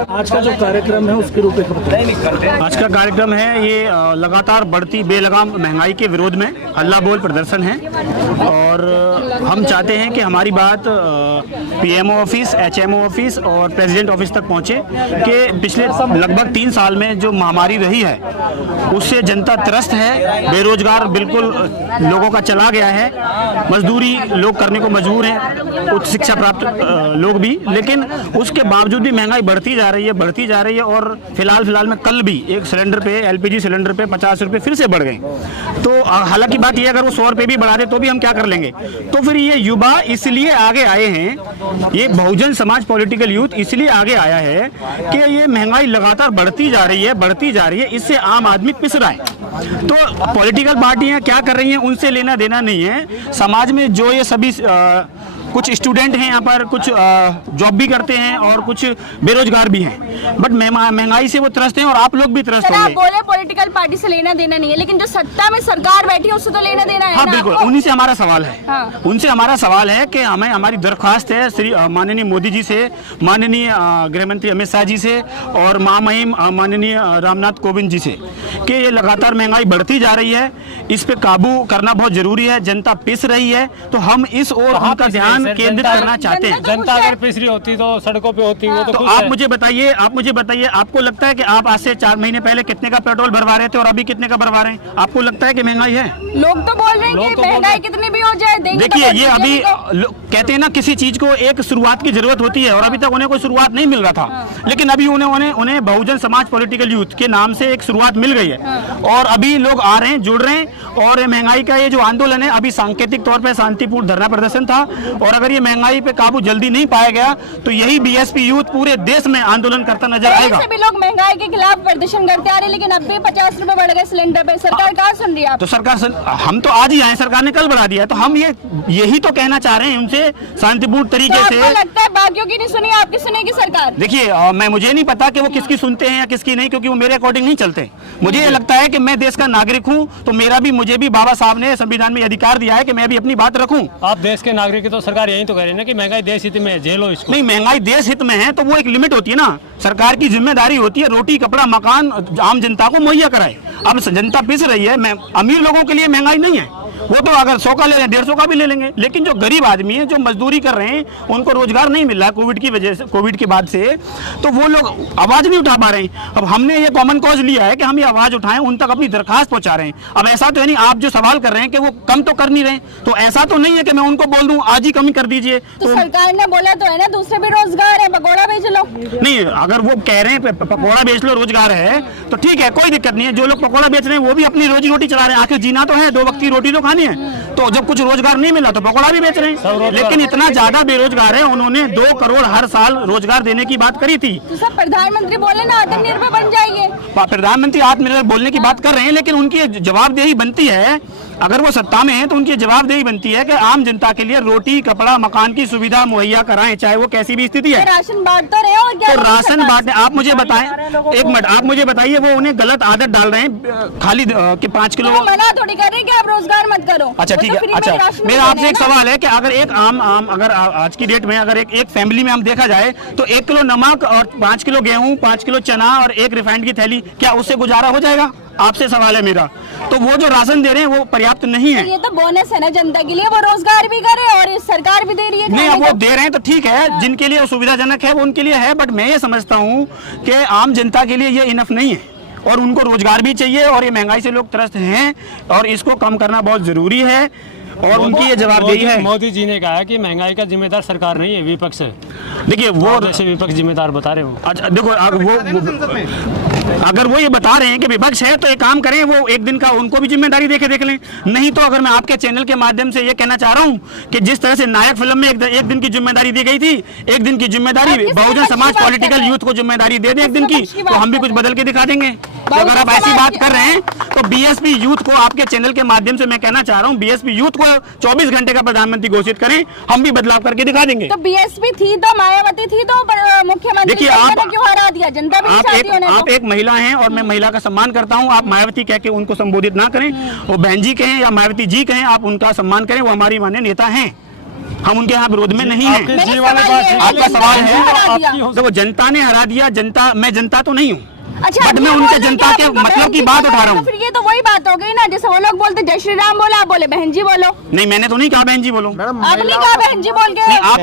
आज का जो कार्यक्रम है उसके रूपरेखा बताइए। आज का कार्यक्रम है ये लगातार बढ़ती बेलगाम महंगाई के विरोध में हल्ला बोल प्रदर्शन है और हम चाहते हैं कि हमारी बात पीएमओ ऑफिस, एचएमओ ऑफिस और प्रेसिडेंट ऑफिस तक पहुंचे कि पिछले लगभग 3 साल में जो महामारी रही है उससे जनता त्रस्त है, बेरोजगार बिल्कुल लोगों का चला गया है, मजदूरी लोग करने को मजबूर हैं, उच्च शिक्षा प्राप्त लोग भी, लेकिन उसके बावजूद भी महंगाई बढ़ती जा रही है और फिलहाल में कल भी एक सिलेंडर पे, एलपीजी सिलेंडर पे 50 रुपए फिर से बढ़ गए। तो हालांकि बात ये अगर वो 100 रुपए भी बढ़ा दे तो भी हम क्या कर लेंगे। तो फिर ये युवा इसलिए आगे आए हैं, ये बहुजन समाज पॉलिटिकल यूथ इसलिए आगे आया है कि ये महंगाई लगातार बढ़ती जा रही है, इससे आम आदमी पिस रहा है। तो पॉलिटिकल पार्टियां क्या कर रही हैं उनसे लेना देना नहीं है। समाज में जो ये सभी कुछ स्टूडेंट हैं यहाँ पर, कुछ जॉब भी करते हैं और कुछ बेरोजगार भी हैं, बट महंगाई से वो त्रस्त हैं और आप लोग भी त्रस्त होंगे। आप बोले पॉलिटिकल पार्टी से लेना देना नहीं है, लेकिन जो सत्ता में सरकार बैठी है उससे तो लेना देना है। हाँ बिल्कुल, उन्हीं से हमारा सवाल है। हाँ। उनसे हमारा सवाल है कि हमें, हमारी दरख्वास्त है श्री माननीय मोदी जी से, माननीय गृह मंत्री अमित शाह जी से और महामहिम माननीय रामनाथ कोविंद जी से कि ये लगातार महंगाई बढ़ती जा रही है, इस पे काबू करना बहुत जरूरी है। जनता पिस रही है तो हम इस ओर उनका ध्यान केंद्रित करना चाहते हैं। जनता अगर पिस रही होती तो सड़कों पे होती, वो तो आप मुझे बताइए आपको लगता है कि आप आज से 4 महीने पहले कितने का पेट्रोल भरवा रहे थे और अभी कितने का भरवा रहे हैं? आपको लगता है कि महंगाई है? लोग तो बोल रहे हैं कि महंगाई कितनी भी हो जाए देखिए, ये अभी कहते हैं ना, किसी चीज को एक शुरुआत की जरूरत होती है और अभी तक उन्हें कोई शुरुआत नहीं मिल रहा था, लेकिन अभी उन्हें बहुजन समाज पॉलिटिकल यूथ के नाम से एक शुरुआत मिल गई है और अभी लोग आ रहे हैं, जुड़ रहे हैं और महंगाई का ये जो आंदोलन है अभी सांकेतिक तौर पर शांतिपूर्ण धरना प्रदर्शन था और अगर ये महंगाई पे काबू जल्दी नहीं पाया गया तो यही बीएसपी यूथ पूरे देश में आंदोलन करता नजर आएगा। भी लोग महंगाई के खिलाफ प्रदर्शन करते आ रहे, लेकिन अब भी 50 रुपए बढ़ गए सिलेंडर पे। सरकार कहाँ सुन रही है? तो सरकार, हम तो आज ही आए, सरकार ने कल बढ़ा दिया, तो हम यही तो कहना चाह रहे हैं उनसे शांतिपूर्ण तरीके से। आपको लगता है बाकियों की नहीं सुनी, आपकी सुनेगी सरकार? देखिए, मुझे नहीं पता कि वो किसकी सुनते हैं या किसकी नहीं, क्योंकि वो मेरे अकॉर्डिंग नहीं चलते। मुझे ये लगता है कि मैं देश का नागरिक हूँ तो मुझे भी बाबा साहब ने संविधान में अधिकार दिया है कि मैं भी अपनी बात रखूं। आप देश के नागरिक है तो सरकार यही तो कह रही है ना कि महंगाई देश हित में है, झेलो इसको। नहीं, महंगाई देश हित में है तो वो एक लिमिट होती है ना, सरकार की जिम्मेदारी होती है रोटी कपड़ा मकान आम जनता को मुहैया कराए। अब जनता पिस रही है, अमीर लोगों के लिए महंगाई नहीं है, वो तो अगर 100 का ले लें 150 का भी ले लेंगे, लेकिन जो गरीब आदमी है, जो मजदूरी कर रहे हैं, उनको रोजगार नहीं मिल रहा कोविड की वजह से, कोविड के बाद से, तो वो लोग आवाज नहीं उठा पा रहे हैं। अब हमने ये कॉमन कॉज लिया है कि हम ये आवाज उठाएं, उन तक अपनी दरखास्त पहुंचा रहे हैं। अब ऐसा तो है नहीं, आप जो सवाल कर रहे हैं कि वो कम तो कर नहीं रहे, तो ऐसा तो नहीं है कि मैं उनको बोल दूं आज ही कमी कर दीजिए। तो सरकार ने बोला तो है ना, दूसरे भी रोजगार है, पकौड़ा बेच लो। नहीं, अगर वो कह रहे हैं पकौड़ा बेच लो, रोजगार है, तो ठीक है, कोई दिक्कत नहीं है। जो लोग पकौड़ा बेच रहे हैं वो भी अपनी रोजी रोटी चला रहे हैं, आखिर जीना तो है, 2 वक्त की रोटी तो खानी है। तो जब कुछ रोजगार नहीं मिला तो पकौड़ा भी बेच रहे हैं, लेकिन इतना ज्यादा बेरोजगार है, उन्होंने 2 करोड़ हर साल रोजगार देने की बात करी थी। तो सब प्रधानमंत्री बोले ना आत्मनिर्भर बन जाइए, प्रधानमंत्री आत्मनिर्भर बोलने की बात कर रहे हैं, लेकिन उनकी जवाबदेही बनती है, अगर वो सत्ता में है तो उनकी जवाबदेही बनती है कि आम जनता के लिए रोटी कपड़ा मकान की सुविधा मुहैया कराएं, चाहे वो कैसी भी स्थिति है। राशन बांट तो रहे हो, क्या तो राशन बांटने, आप मुझे बताएं, एक मिनट, आप मुझे बताइए, वो उन्हें गलत आदत डाल रहे हैं खाली कि 5 किलो। तो मना थोड़ी कर रहे हैं कि आप रोजगार मत करो। अच्छा ठीक है, अच्छा मेरा आपसे एक सवाल है कि अगर एक आम अगर आज की डेट में अगर एक फैमिली में हम देखा जाए तो 1 किलो नमक और 5 किलो गेहूं, 5 किलो चना और 1 रिफाइंड की थैली, क्या उससे गुजारा हो जाएगा? आपसे सवाल है मेरा। तो वो जो राशन दे रहे हैं वो पर्याप्त नहीं है। ये तो बोनस है ना जनता के लिए, वो रोजगार भी करे और सरकार भी दे रही है। नहीं, अब वो दे रहे हैं तो ठीक है, जिनके लिए सुविधाजनक है वो उनके लिए है, बट मैं ये समझता हूँ कि आम जनता के लिए ये इनफ नहीं है और उनको रोजगार भी चाहिए और ये महंगाई से लोग त्रस्त हैं और इसको कम करना बहुत जरूरी है और उनकी ये जवाबदेही है। मोदी जी ने कहा कि महंगाई का जिम्मेदार सरकार नहीं है, विपक्ष है। देखिए, वो जैसे विपक्ष जिम्मेदार बता रहे हो। अच्छा देखो, अगर वो ये बता रहे हैं कि विपक्ष है तो एक काम करें, वो एक दिन का उनको भी जिम्मेदारी देख लें। नहीं तो अगर मैं आपके चैनल के माध्यम से ये कहना चाह रहा हूँ कि जिस तरह से नायक फिल्म में एक दिन की जिम्मेदारी दी गई थी, एक दिन की जिम्मेदारी बहुजन समाज पॉलिटिकल यूथ को जिम्मेदारी दे दें एक दिन की, तो हम भी कुछ बदल के दिखा देंगे। तो अगर आप ऐसी बात कर रहे हैं तो बीएसपी यूथ को आपके चैनल के माध्यम से मैं कहना चाह रहा हूँ, बीएसपी यूथ को 24 घंटे का प्रधानमंत्री घोषित करें, हम भी बदलाव करके दिखा देंगे। तो बीएसपी थी तो मायावती थी तो मुख्यमंत्री देखिए, आप क्यों हरा दिया? जनता भी आप एक महिला हैं और मैं महिला का सम्मान करता हूं, आप मायावती कह के उनको संबोधित ना करें, वो बहन जी कहें या मायावती जी कहें, आप उनका सम्मान करें, वो हमारी माननीय नेता हैं। हम उनके यहाँ विरोध में नहीं है। मेरा जी वाले सवाल ये है, आपका सवाल है, आपकी देखो जनता ने हरा दिया, जनता, मैं जनता तो नहीं हूँ, अच्छा, बट मैं ये उनके बोल रहे जनता कि के आप उनको मतलब बहन की जी बात बोल उठा रहे रहा हो, हूँ। तो फिर ये तो वही बात हो गई ना, जैसे वो लोग बोलते जय श्री राम बोला, आप बोले बहन जी बोलो। नहीं, मैंने तो नहीं कहा बहन जी बोलो, आपने कहा बहन जी बोल के। नहीं, आप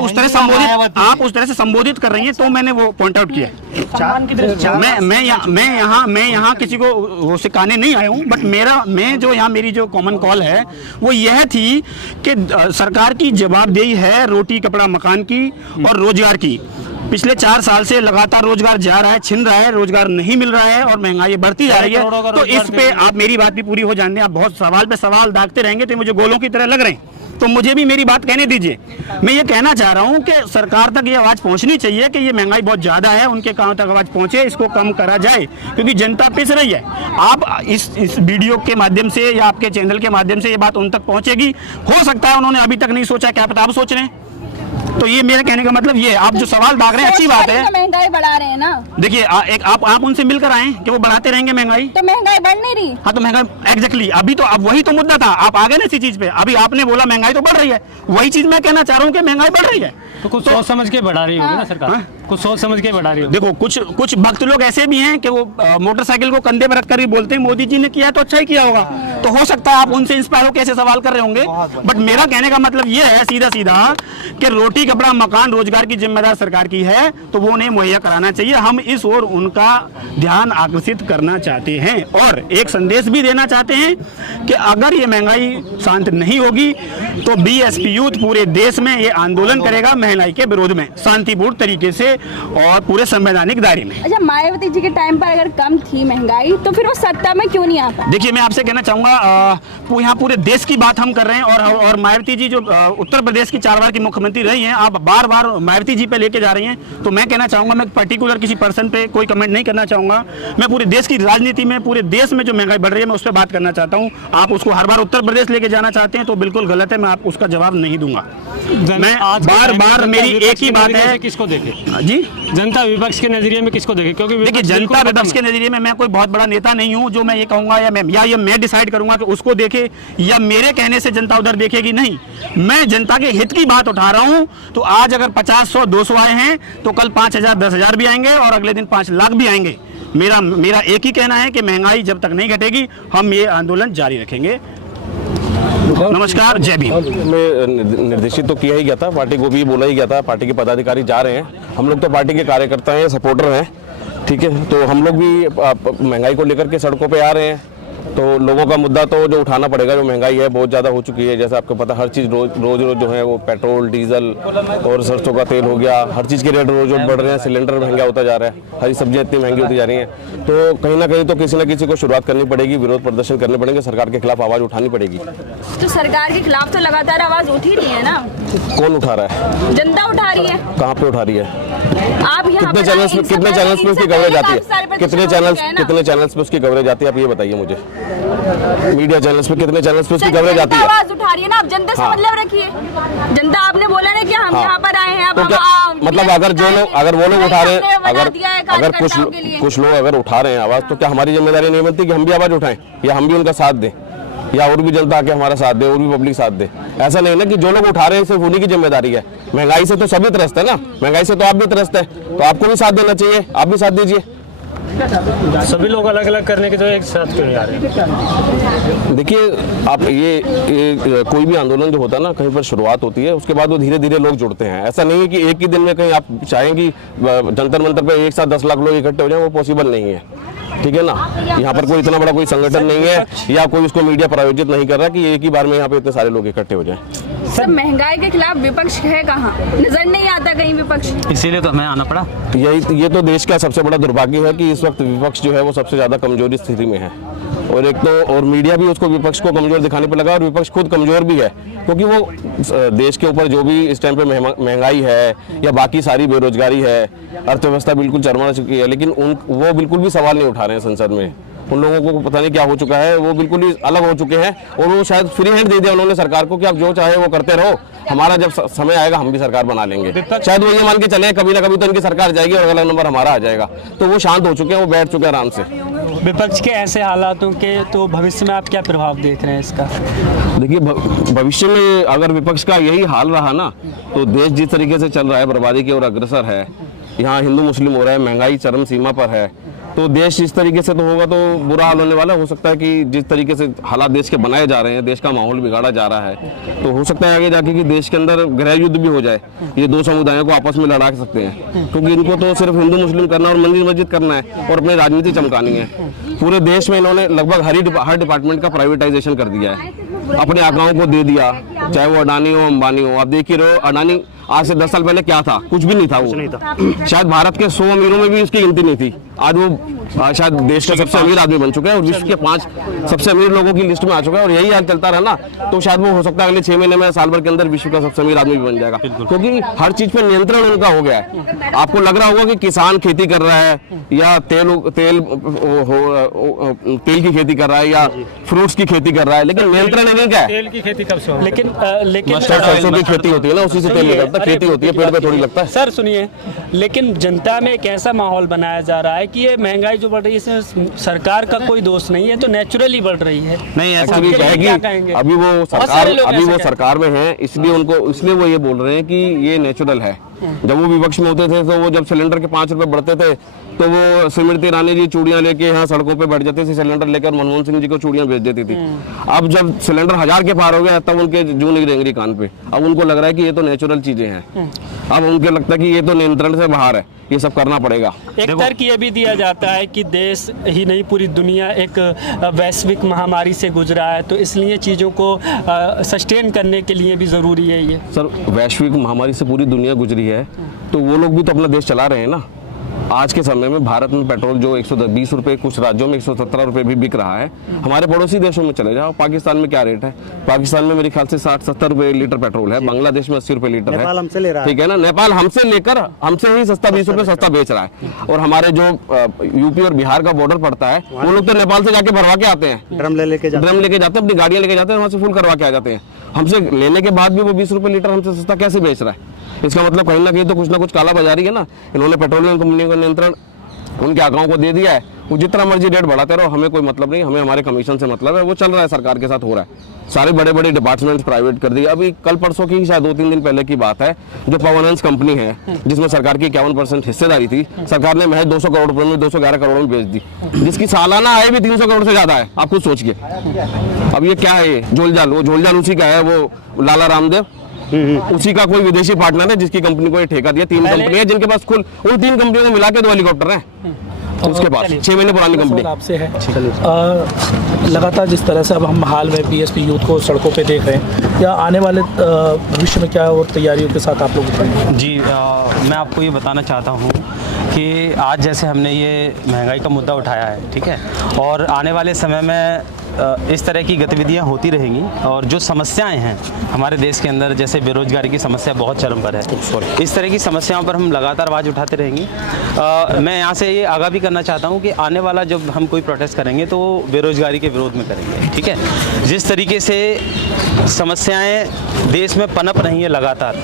उस तरह से संबोधित कर रही हैं, तो मैंने वो पॉइंट आउट किया। मैं यहाँ किसी को वो सिखाने नहीं आया हूँ, बट मेरी जो कॉमन कॉल है वो यह थी कि सरकार की जवाबदेही है रोटी कपड़ा मकान की और रोजगार की। पिछले 4 साल से लगातार रोजगार जा रहा है, छिन रहा है, रोजगार नहीं मिल रहा है और महंगाई बढ़ती जा रही है। तो इस पे आप मेरी बात भी पूरी हो जाने दें। आप बहुत सवाल पे सवाल दागते रहेंगे तो मुझे गोलों की तरह लग रहे हैं, तो मुझे भी मेरी बात कहने दीजिए। मैं ये कहना चाह रहा हूँ कि सरकार तक ये आवाज़ पहुँचनी चाहिए कि ये महंगाई बहुत ज़्यादा है, उनके कानों तक आवाज़ पहुँचे, इसको कम करा जाए, क्योंकि जनता पिस रही है। आप इस वीडियो के माध्यम से या आपके चैनल के माध्यम से ये बात उन तक पहुँचेगी। हो सकता है उन्होंने अभी तक नहीं सोचा, क्या पता आप सोच रहे हैं। तो ये मेरे कहने का मतलब ये है, आप जो सवाल दाग रहे हैं अच्छी बात है। महंगाई बढ़ा रहे हैं ना, देखिए आप उनसे मिलकर आए कि वो बढ़ाते रहेंगे महंगाई, तो महंगाई बढ़ नहीं रही। हाँ, तो महंगाई एग्जैक्टली अभी तो, अब वही तो मुद्दा था, आप आ गए ना इसी चीज पे। अभी आपने बोला महंगाई तो बढ़ रही है, वही चीज मैं कहना चाह रहा हूँ कि महंगाई बढ़ रही है। तो कुछ सोच समझ के बढ़ा रही होगी ना सरकार, कुछ सोच समझ के बढ़ा रही होगी। देखो कुछ भक्त लोग ऐसे भी हैं कि वो मोटरसाइकिल को कंधे पर रखकर ही बोलते हैं मोदी जी ने किया तो अच्छा ही किया होगा। तो हो सकता है आप उनसे इंस्पायर होकर ऐसे सवाल कर रहे होंगे, बट मेरा कहने का मतलब ये है सीधा कि रोटी कपड़ा मकान रोजगार की जिम्मेदार सरकार की है, तो वो उन्हें मुहैया कराना चाहिए। हम इस ओर उनका ध्यान आकर्षित करना चाहते हैं और एक संदेश भी देना चाहते हैं कि अगर ये महंगाई शांत नहीं होगी तो बीएसपी यूथ पूरे देश में ये आंदोलन करेगा महंगाई के विरोध में, शांतिपूर्ण तरीके से और पूरे संवैधानिक दायरे में। अच्छा, मायावती जी के टाइम पर अगर कम थी महंगाई तो फिर वो सत्ता में क्यों नहीं आता? देखिए, मैं आपसे कहना चाहूंगा, यहाँ पूरे देश की बात हम कर रहे हैं और मायावती जी जो उत्तर प्रदेश की 4 बार की मुख्यमंत्री रही हैं, आप बार बार मायावती जी पे लेके जा रही हैं। तो मैं कहना चाहूंगा, मैं पर्टिकुलर किसी पर्सन पे कोई कमेंट नहीं करना चाहूंगा। मैं पूरे देश की राजनीति में, पूरे देश में जो महंगाई बढ़ रही है मैं उस पर बात करना चाहता हूँ। आप उसको हर बार उत्तर प्रदेश लेके जाना चाहते हैं तो बिल्कुल गलत है, मैं आप उसका जवाब नहीं दूंगा। मैं बार मेरी एक ही बात है, किसको देखे जी, जनता विपक्ष के नजरिए में किसको देखे? क्योंकि देखिए, जनता विपक्ष के नजरिए में मैं कोई बहुत बड़ा नेता नहीं हूं जो मैं ये कहूंगा या ये मैं डिसाइड करूंगा कि उसको देखे या मेरे कहने से जनता उधर देखेगी। नहीं, मैं जनता के हित की बात उठा रहा हूं। तो आज अगर 50, 100, 200 आए हैं तो कल 5,000, 10,000 भी आएंगे और अगले दिन 5 लाख भी आएंगे। मेरा एक ही कहना है कि महंगाई जब तक नहीं घटेगी हम ये आंदोलन जारी रखेंगे। नमस्कार, जय भीम। में निर्देशित तो किया ही गया था, पार्टी को भी बोला ही गया था, पार्टी के पदाधिकारी जा रहे हैं। हम लोग तो पार्टी के कार्यकर्ता हैं, सपोर्टर हैं, ठीक है। तो हम लोग भी महंगाई को लेकर के सड़कों पे आ रहे हैं। तो लोगों का मुद्दा तो जो उठाना पड़ेगा, जो महंगाई है बहुत ज़्यादा हो चुकी है। जैसे आपको पता, हर चीज़ रोज जो है वो पेट्रोल, डीजल और सरसों का तेल हो गया, हर चीज़ के रेट रोज बढ़ रहे हैं। सिलेंडर महंगा होता जा रहा है, हरी सब्जियां इतनी महंगी होती जा रही हैं। तो कहीं ना कहीं तो किसी न किसी को शुरुआत करनी पड़ेगी, विरोध प्रदर्शन करने पड़ेंगे, सरकार के खिलाफ आवाज़ उठानी पड़ेगी। तो सरकार के खिलाफ तो लगातार आवाज उठ ही रही है ना? कौन उठा रहा है? जनता उठा रही है। कहाँ पे उठा रही है? आप यहाँ कितने चैनल्स पे उसकी कवरेज आती है? कितने चैनल्स पे उसकी कवरेज आती है, आप ये बताइए मुझे। मीडिया चैनल्स पे कितने चैनल्स पे उसकी कवरेज आती है? आवाज उठा रही है ना, आप जनता से मतलब रखिए। जनता, आपने बोला ना कि हम यहाँ पर आए हैं, अब तो क्या मतलब अगर वो लोग उठा रहे हैं, अगर कुछ लोग अगर उठा रहे हैं आवाज, तो क्या हमारी जिम्मेदारी नहीं बनती कि हम भी आवाज उठाएं या हम भी उनका साथ दें या और भी जनता आके हमारा साथ दे, और भी पब्लिक साथ दे? ऐसा नहीं ना कि जो लोग उठा रहे हैं सिर्फ उन्हीं की जिम्मेदारी है। महंगाई से तो सभी त्रस्त है ना, महंगाई से तो आप भी त्रस्त है, तो आपको भी साथ देना चाहिए, आप भी साथ दीजिए। सभी लोग अलग अलग करने के तो एक साथ क्यों नहीं आ रहे? देखिए, आप ये कोई भी आंदोलन जो होता है ना, कहीं पर शुरुआत होती है, उसके बाद वो धीरे धीरे लोग जुड़ते हैं। ऐसा नहीं है कि एक ही दिन में कहीं आप चाहें कि जंतर मंतर पे एक साथ 10 लाख लोग इकट्ठे हो जाएं, वो पॉसिबल नहीं है, ठीक है ना। यहाँ पर कोई इतना बड़ा कोई संगठन नहीं है या कोई उसको मीडिया प्रायोजित नहीं कर रहा कि एक ही बार में यहाँ पे इतने सारे लोग इकट्ठे हो जाएं। सब महंगाई के खिलाफ विपक्ष है कहाँ? नजर नहीं आता कहीं विपक्ष, इसीलिए तो हमें आना पड़ा। ये तो देश का सबसे बड़ा दुर्भाग्य है कि इस वक्त विपक्ष जो है वो सबसे ज्यादा कमजोरी स्थिति में है। और एक तो और मीडिया भी उसको विपक्ष को कमजोर दिखाने पे लगा, और विपक्ष खुद कमजोर भी है, क्योंकि वो देश के ऊपर जो भी इस टाइम पे महंगाई है या बाकी सारी बेरोजगारी है, अर्थव्यवस्था बिल्कुल चरमरा चुकी है, लेकिन वो बिल्कुल भी सवाल नहीं उठा रहे हैं संसद में। उन लोगों को पता नहीं क्या हो चुका है, वो बिल्कुल ही अलग हो चुके हैं और वो शायद फ्री हैंड दे दिया उन्होंने सरकार को कि आप जो चाहे वो करते रहो, हमारा जब समय आएगा हम भी सरकार बना लेंगे। शायद वो ये मान के चले कभी ना कभी तो इनकी सरकार जाएगी और अगला नंबर हमारा आ जाएगा। तो वो शांत हो चुके हैं, वो बैठ चुके हैं आराम से। विपक्ष के ऐसे हालातों के तो भविष्य में आप क्या प्रभाव देख रहे हैं इसका? देखिए, भविष्य में अगर विपक्ष का यही हाल रहा ना, तो देश जिस तरीके से चल रहा है, बर्बादी की ओर अग्रसर है, यहाँ हिंदू मुस्लिम हो रहा है, महंगाई चरम सीमा पर है, तो देश इस तरीके से तो होगा तो बुरा हाल होने वाला। हो सकता है कि जिस तरीके से हालात देश के बनाए जा रहे हैं, देश का माहौल बिगाड़ा जा रहा है, तो हो सकता है आगे जाके कि देश के अंदर गृह युद्ध भी हो जाए। ये दो समुदायों को आपस में लड़ा सकते हैं, क्योंकि इनको तो सिर्फ हिंदू मुस्लिम करना और मंदिर मस्जिद करना है और अपनी राजनीति चमकानी है। पूरे देश में इन्होंने लगभग हर डिपार्टमेंट का प्राइवेटाइजेशन कर दिया है, अपने आकाओं को दे दिया, चाहे वो अडानी हो अंबानी हो। आप देख ही रहे हो, अडानी आज से 10 साल पहले क्या था? कुछ भी नहीं था वो। शायद भारत के 100 अमीरों में भी उसकी गिनती नहीं थी। आज वो शायद देश का सबसे अमीर आदमी बन चुका है और विश्व के 5 सबसे अमीर लोगों की लिस्ट में आ चुका है। और यही हाल चलता रहा ना, तो शायद वो हो सकता है अगले 6 महीने में, साल भर के अंदर विश्व का सबसे अमीर आदमी भी बन जाएगा, क्योंकि हर चीज पे नियंत्रण उनका हो गया है। आपको लग रहा होगा कि किसान खेती कर रहा है या तेल की खेती कर रहा है या फ्रूट्स की खेती कर रहा है, लेकिन नियंत्रण इन्हीं का है। तेल की खेती कब से हो? लेकिन सरसों की खेती होती है ना, उसी से तेल निकलता है। खेती होती है, पेड़ पे थोड़ी लगता है। सर सुनिए, लेकिन जनता में एक ऐसा माहौल बनाया जा रहा है कि ये महंगाई जो बढ़ रही है इसमें सरकार का कोई दोष नहीं है, तो नेचुरली बढ़ रही है। नहीं, ऐसा भी कहेगी। अभी वो सरकार में है, इसलिए वो ये बोल रहे हैं कि ये नेचुरल है। जब वो विपक्ष में होते थे, तो वो जब सिलेंडर के 5 रुपए बढ़ते थे, तो वो स्मृति ईरानी जी चूड़ियां लेके यहाँ सड़कों पे बैठ जाती थी, सिलेंडर लेकर मनमोहन सिंह जी को चूड़ियां भेज देती थी। अब जब सिलेंडर 1000 के पार हो गया, तब उनके जू नहीं रेंगरी कान पे। अब उनको लग रहा है कि ये तो नेचुरल चीजें हैं। अब उनको लगता है कि ये तो नियंत्रण से बाहर है, ये सब करना पड़ेगा। एक तर्क ये भी दिया जाता है कि देश ही नहीं पूरी दुनिया एक वैश्विक महामारी से गुजरा है, तो इसलिए चीज़ों को सस्टेन करने के लिए भी ज़रूरी है ये। सर, वैश्विक महामारी से पूरी दुनिया गुजरी है, तो वो लोग भी तो अपना देश चला रहे हैं ना। आज के समय में भारत में पेट्रोल जो 120 रुपए, कुछ राज्यों में 117 रुपए भी बिक रहा है। हमारे पड़ोसी देशों में चले जाओ, पाकिस्तान में क्या रेट है? पाकिस्तान में मेरे ख्याल से 60-70 रुपए लीटर पेट्रोल है, बांग्लादेश में 80 रुपए लीटर है। हमसे ले रहा है, ठीक है ना, नेपाल हमसे लेकर हमसे ही सस्ता 20 रुपए सस्ता बेच रहा है। और हमारे जो यूपी और बिहार का बॉर्डर पड़ता है, वो लोग तो नेपाल से जाके भरवा के आते हैं, ड्रम लेके जाते हैं, अपनी गाड़ियां लेके जाते हैं, वहां से फुल करवा के आ जाते हैं। हमसे लेने के बाद भी वो 20 रुपए लीटर हमसे सस्ता कैसे बेच रहा है? इसका मतलब कहीं ना कहीं तो कुछ ना कुछ काला बाजारी है ना। इन्होंने पेट्रोलियम कंपनी का नियंत्रण उनके आकाओं को दे दिया है। वो जितना मर्जी रेट बढ़ाते रहो, हमें कोई मतलब नहीं, हमें हमारे कमीशन से मतलब है। वो चल रहा है, सरकार के साथ हो रहा है। सारे बड़े बड़े डिपार्टमेंट्स प्राइवेट कर दिए। अभी कल परसों की शायद 2-3 दिन पहले की बात है, जो पवनहंस कंपनी है जिसमें सरकार की 51% हिस्सेदारी थी, सरकार ने महज 200 करोड़ रुपए में 211 करोड़ में बेच दी, जिसकी सालाना आय भी 300 करोड़ से ज्यादा है। आप कुछ सोचिए। अब ये क्या है? झोलझाल। वो झोलझाल उसी का है, वो लाला रामदेव उसी का कोई विदेशी पार्टनर है जिसकी कंपनी को ये ठेका दिया। 3 कंपनी है जिनके पास कुल, उन 3 कंपनियों को मिला के 2 हेलीकॉप्टर हैं उसके पास। 6 महीने पुरानी कंपनी आपसे है। लगातार जिस तरह से अब हम हाल में बीएसपी यूथ को सड़कों पे देख रहे हैं, या आने वाले भविष्य में क्या और तैयारियों के साथ आप लोग उठेंगे? जी, मैं आपको ये बताना चाहता हूँ कि आज जैसे हमने ये महंगाई का मुद्दा उठाया है, ठीक है, और आने वाले समय में इस तरह की गतिविधियां होती रहेंगी। और जो समस्याएं हैं हमारे देश के अंदर, जैसे बेरोजगारी की समस्या बहुत चरम पर है, इस तरह की समस्याओं पर हम लगातार आवाज़ उठाते रहेंगे। मैं यहाँ से ये आगाह भी करना चाहता हूँ कि आने वाला जब हम कोई प्रोटेस्ट करेंगे तो बेरोजगारी के विरोध में करेंगे, ठीक है। जिस तरीके से समस्याएं देश में पनप रही हैं लगातार,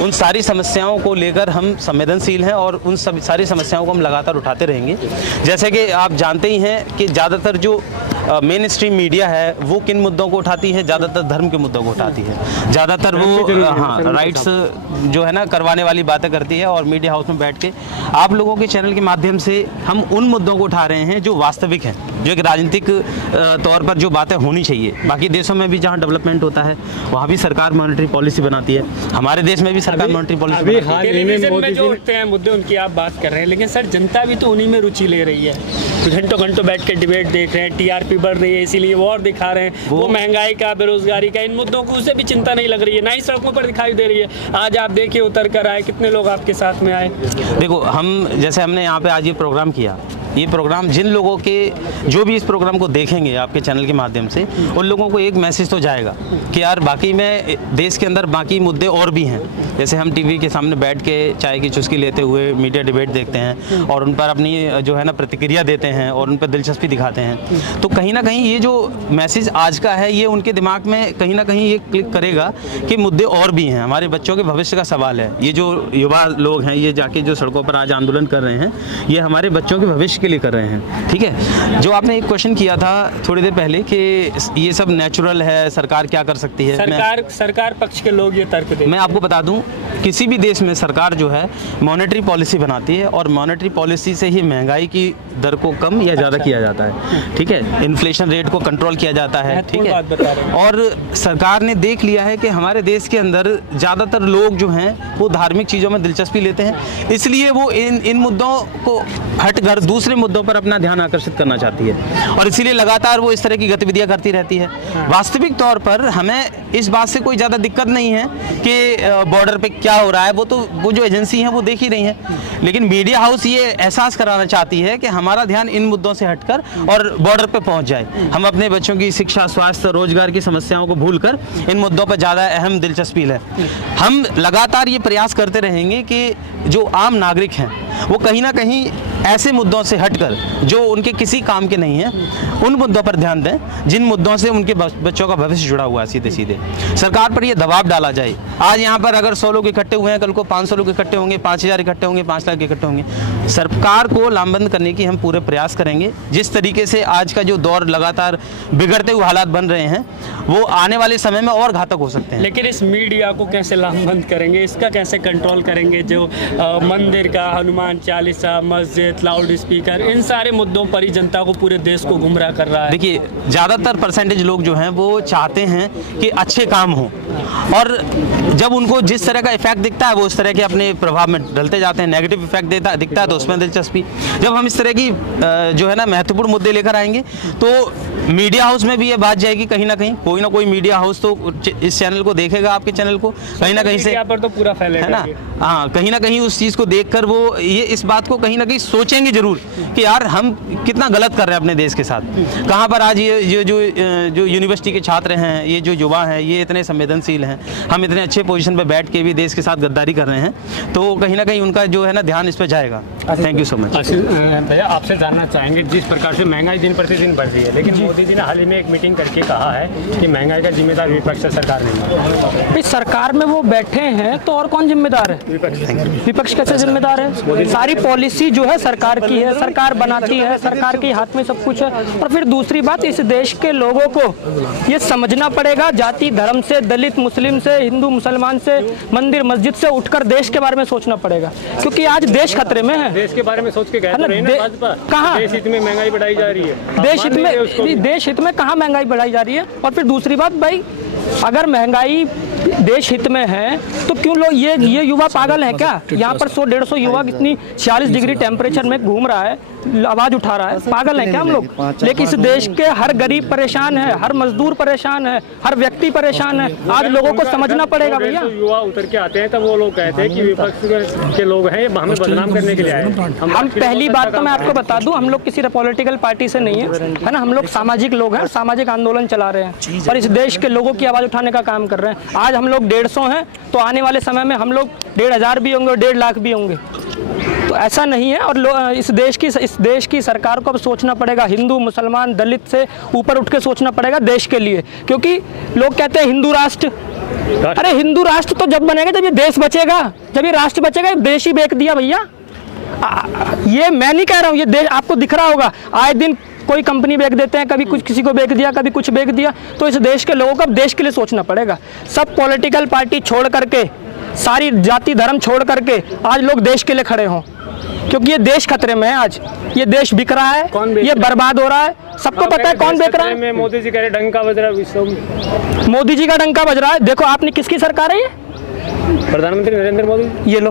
उन सारी समस्याओं को लेकर हम संवेदनशील हैं और उन सब सारी समस्याओं को हम लगातार उठाते रहेंगे। जैसे कि आप जानते ही हैं कि ज़्यादातर जो मेन स्ट्रीम मीडिया है वो किन मुद्दों को उठाती है? ज़्यादातर धर्म के मुद्दों को उठाती है, ज़्यादातर वो राइट्स जो है ना करवाने वाली बातें करती है। और मीडिया हाउस में बैठ के आप लोगों के चैनल के माध्यम से हम उन मुद्दों को उठा रहे हैं जो वास्तविक हैं, जो एक राजनीतिक तौर पर जो बातें होनी चाहिए। बाकी देशों में भी जहाँ डेवलपमेंट होता है वहाँ भी सरकार मॉनेटरी पॉलिसी बनाती है, हमारे देश में भी सरकार मॉनेटरी पॉलिसी बनाती है। टेलीविजन में जो उठते हैं मुद्दे उनकी आप बात कर रहे हैं, लेकिन सर जनता भी तो उन्हीं में रुचि ले रही है। घंटों घंटों बैठ के डिबेट देख रहे हैं, टीआरपी बढ़ रही है इसीलिए वॉर दिखा रहे हैं। वो महंगाई का, बेरोजगारी का, इन मुद्दों को उसे भी चिंता नहीं लग रही है, ना ही सड़कों पर दिखाई दे रही है। आज आप देखिए उतर कर आए, कितने लोग आपके साथ में आए। देखो, हम जैसे हमने यहाँ पे आज ये प्रोग्राम किया, ये प्रोग्राम जिन लोगों के जो भी इस प्रोग्राम को देखेंगे आपके चैनल के माध्यम से, उन लोगों को एक मैसेज तो जाएगा कि यार बाकी में देश के अंदर बाकी मुद्दे और भी हैं। जैसे हम टीवी के सामने बैठ के चाय की चुस्की लेते हुए मीडिया डिबेट देखते हैं और उन पर अपनी जो है ना प्रतिक्रिया देते हैं और उन पर दिलचस्पी दिखाते हैं, तो कहीं ना कहीं ये जो मैसेज आज का है ये उनके दिमाग में कहीं ना कहीं ये क्लिक करेगा कि मुद्दे और भी हैं। हमारे बच्चों के भविष्य का सवाल है। ये जो युवा लोग हैं, ये जाके जो सड़कों पर आज आंदोलन कर रहे हैं, ये हमारे बच्चों के भविष्य के लिए कर रहे हैं। ठीक है, जो आपने एक क्वेश्चन किया था थोड़ी देर पहले कि ये सब नेचुरल है, सरकार क्या कर सकती है, सरकार पक्ष के लोग ये तर्क दें। मैं आपको बता दूं, किसी भी देश में सरकार जो है मॉनेटरी पॉलिसी बनाती है और मॉनेटरी पॉलिसी से ही महंगाई की दर को कम या ज़्यादा किया जाता है। ठीक है, इन्फ्लेशन रेट को कंट्रोल किया जाता है। ठीक है, और सरकार ने देख लिया है कि हमारे देश के अंदर ज़्यादातर लोग जो हैं वो धार्मिक चीज़ों में दिलचस्पी लेते हैं, इसलिए वो इन मुद्दों को हटकर दूसरे मुद्दों पर अपना ध्यान आकर्षित करना चाहती है और इसीलिए लगातार वो इस तरह की गतिविधियां करती रहती है। वास्तविक तौर पर हमें इस बात से कोई ज़्यादा दिक्कत नहीं है कि बॉर्डर पे क्या हो रहा है, वो जो एजेंसी हैं वो देख ही रही हैं, लेकिन मीडिया हाउस ये एहसास कराना चाहती है कि हमारा ध्यान इन मुद्दों से हटकर और बॉर्डर पे पहुंच जाए। हम अपने बच्चों की शिक्षा, स्वास्थ्य, रोजगार की समस्याओं को भूलकर इन मुद्दों पर ज़्यादा अहम दिलचस्पी है। हम लगातार ये प्रयास करते रहेंगे कि जो आम नागरिक हैं वो कहीं ना कहीं ऐसे मुद्दों से हटकर जो उनके किसी काम के नहीं हैं उन मुद्दों पर ध्यान दें जिन मुद्दों से उनके बच्चों का भविष्य जुड़ा हुआ है। सीधे सीधे सरकार पर ये दबाव डाला जाए, आज यहाँ पर अगर 100 लोग इकट्ठे हुए हैं, कल को 500 लोग इकट्ठे होंगे, 5000 इकट्ठे होंगे, 5 लाख इकट्ठे होंगे। सरकार को लामबंद करने की हम पूरे प्रयास करेंगे। जिस तरीके से आज का जो दौर लगातार बिगड़ते हुए हालात बन रहे हैं वो आने वाले समय में और घातक हो सकते हैं। लेकिन इस मीडिया को कैसे लामबंद करेंगे, इसका कैसे कंट्रोल करेंगे? जो मंदिर का, हनुमान चालीसा, मस्जिद, लाउड स्पीकर, इन सारे मुद्दों पर ही जनता को, पूरे देश को गुमराह कर रहा है। देखिए, ज़्यादातर परसेंटेज लोग जो हैं वो चाहते हैं कि अच्छे काम हो और जब उनको जिस तरह का इफेक्ट दिखता है वो उस तरह के अपने प्रभाव में डलते जाते हैं। नेगेटिव इफेक्ट दिखता है तो उसमें दिलचस्पी। जब हम इस तरह की जो है ना महत्वपूर्ण मुद्दे लेकर आएंगे तो मीडिया हाउस में भी ये बात जाएगी, कहीं ना कोई मीडिया हाउस तो इस चैनल को देखेगा, आपके चैनल को कहीं ना कहीं से, पर तो पूरा फैलेगा, है ना। हाँ, कहीं ना कहीं उस चीज़ को देखकर वो ये इस बात को कहीं ना कहीं सोचेंगे जरूर कि यार हम कितना गलत कर रहे हैं अपने देश के साथ। कहाँ पर आज ये जो यूनिवर्सिटी के छात्र हैं, ये जो युवा हैं, ये इतने संवेदनशील हैं, हम इतने अच्छे पोजीशन पर बैठ के भी देश के साथ गद्दारी कर रहे हैं, तो कहीं ना कहीं उनका जो है ना ध्यान इस पर जाएगा। Thank you so much. भैया, आपसे जानना चाहेंगे, जिस प्रकार से महंगाई दिन प्रतिदिन बढ़ रही है, लेकिन मोदी जी ने हाल ही में एक मीटिंग करके कहा है कि महंगाई का जिम्मेदार विपक्ष है, सरकार नहीं है। सरकार में वो बैठे हैं तो और कौन जिम्मेदार है? विपक्ष कैसे जिम्मेदार है? सारी पॉलिसी जो है सरकार की है, सरकार बनाती है, सरकार के हाथ में सब कुछ है। और फिर दूसरी बात, इस देश के लोगों को ये समझना पड़ेगा, जाति धर्म से, दलित मुस्लिम से, हिंदू मुसलमान से, मंदिर मस्जिद से उठकर देश के बारे में सोचना पड़ेगा, क्योंकि आज देश खतरे में है। देश के बारे में सोच के गए तो रही ना भाजपा? कहाँ देश हित में महंगाई बढ़ाई जा रही है? देश हित में कहाँ महंगाई बढ़ाई जा रही है? और फिर दूसरी बात भाई, अगर महंगाई देश हित में है तो क्यों लोग ये युवा पागल है क्या? यहाँ पर 100-150 युवा कितनी 46 डिग्री टेम्परेचर में घूम रहा है, आवाज उठा रहा है, पागल है क्या हम लोग? लेकिन इस देश के हर गरीब परेशान है, हर मजदूर परेशान है, हर व्यक्ति परेशान है। आज लोगों को समझना पड़ेगा भैया। युवा उतर के आते हैं तब वो लोग कहते हैं कि विपक्ष के लोग हैं, हमें बदनाम करने के लिए आए। हम पहली बात तो मैं आपको बता दूं, हम लोग किसी पॉलिटिकल पार्टी से नहीं है ना, हम लोग सामाजिक लोग हैं, सामाजिक आंदोलन चला रहे हैं और इस देश के लोगों की आवाज उठाने का काम कर रहे हैं। आज हम लोग 150 हैं तो आने वाले समय में हम लोग 1500 भी होंगे और 1.5 लाख भी होंगे, तो ऐसा नहीं है। और इस देश की सरकार को अब सोचना पड़ेगा, हिंदू मुसलमान दलित से ऊपर उठ के सोचना पड़ेगा देश के लिए, क्योंकि लोग कहते हैं हिंदू राष्ट्र। अरे हिंदू राष्ट्र तो जब बनेगा जब ये देश बचेगा, जब ये राष्ट्र बचेगा। देश ही बेच दिया भैया, ये मैं नहीं कह रहा हूँ, ये देश आपको दिख रहा होगा, आए दिन कोई कंपनी बेच देते हैं, कभी कुछ किसी को बेच दिया, कभी कुछ बेच दिया। तो इस देश के लोगों को अब देश के लिए सोचना पड़ेगा। सब पॉलिटिकल पार्टी छोड़ करके, सारी जाति धर्म छोड़ करके आज लोग देश के लिए खड़े हों, क्योंकि ये देश खतरे में है। आज ये देश बिक रहा है, ये बर्बाद हो रहा है, सबको पता है कौन बेच रहा है। मोदी जी कह रहे डंका बज रहा है, मोदी जी का डंका बज रहा है। देखो आपने किसकी सरकार है? ये प्रधानमंत्री नरेंद्र मोदी। ये लो।